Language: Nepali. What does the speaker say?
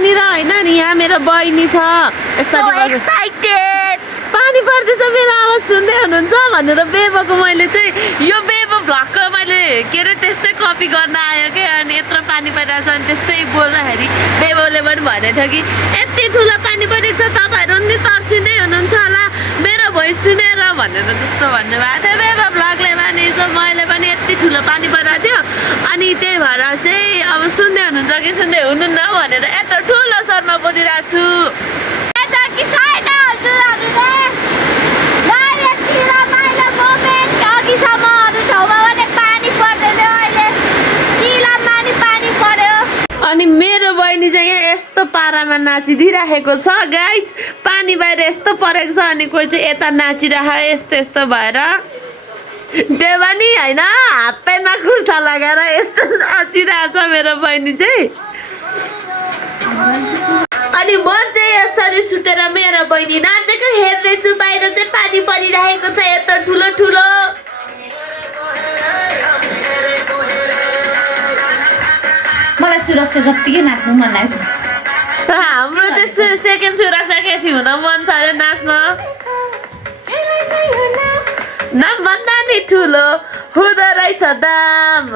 यहाँनिर होइन नि यहाँ मेरो बहिनी छ पानी पर्दैछ मेरो आवाज सुन्दै हुनुहुन्छ भनेर बेबोको मैले चाहिँ यो बेबो भ्लगको मैले के अरे त्यस्तै कपी गर्न आयो कि अनि यत्रो पानी परिरहेको छ अनि त्यस्तै बोल्दाखेरि बेबोले पनि भनेको थियो कि यति ठुलो पानी परेको छ तपाईँहरू नि तर्सिँदै हुनुहुन्छ होला मेरो भोइस सुनेर भनेर जस्तो भन्नुभएको थियो बेबो भ्लगले पनि मैले पनि यति ठुलो पानी परिरहेको थियो अनि त्यही भएर चाहिँ अब सुन्दै हुनुहुन्छ कि सुन्दै हुनुहुन्न भनेर यत्रो ठुलो स्वरमा बोलिरहेको छु अनि मेरो बहिनी चाहिँ यहाँ यस्तो पारामा नाचिदिइराखेको छ गाइज पानी बाहिर यस्तो परेको छ अनि कोही चाहिँ यता नाचिरहेको यस्तो यस्तो भएर देवानी होइन हाफ प्यान्टमा कुर्ता लगाएर यस्तो नाचिरहेको छ मेरो बहिनी चाहिँ अनि म चाहिँ यसरी सुतेर मेरो बहिनी नाचेको हेर्दैछु बाहिर चाहिँ पानी परिरहेको छ यत्रो ठुलो ठुलो मलाई सुरक्षा जत्तिकै नाच्नु मन लाग्छ हाम्रो चाहिँ सेकेन्ड सुरक्षा केसी हुन मन छ अरे नाच्न नाम भन्दा नि ठुलो हुँदो रहेछ दाम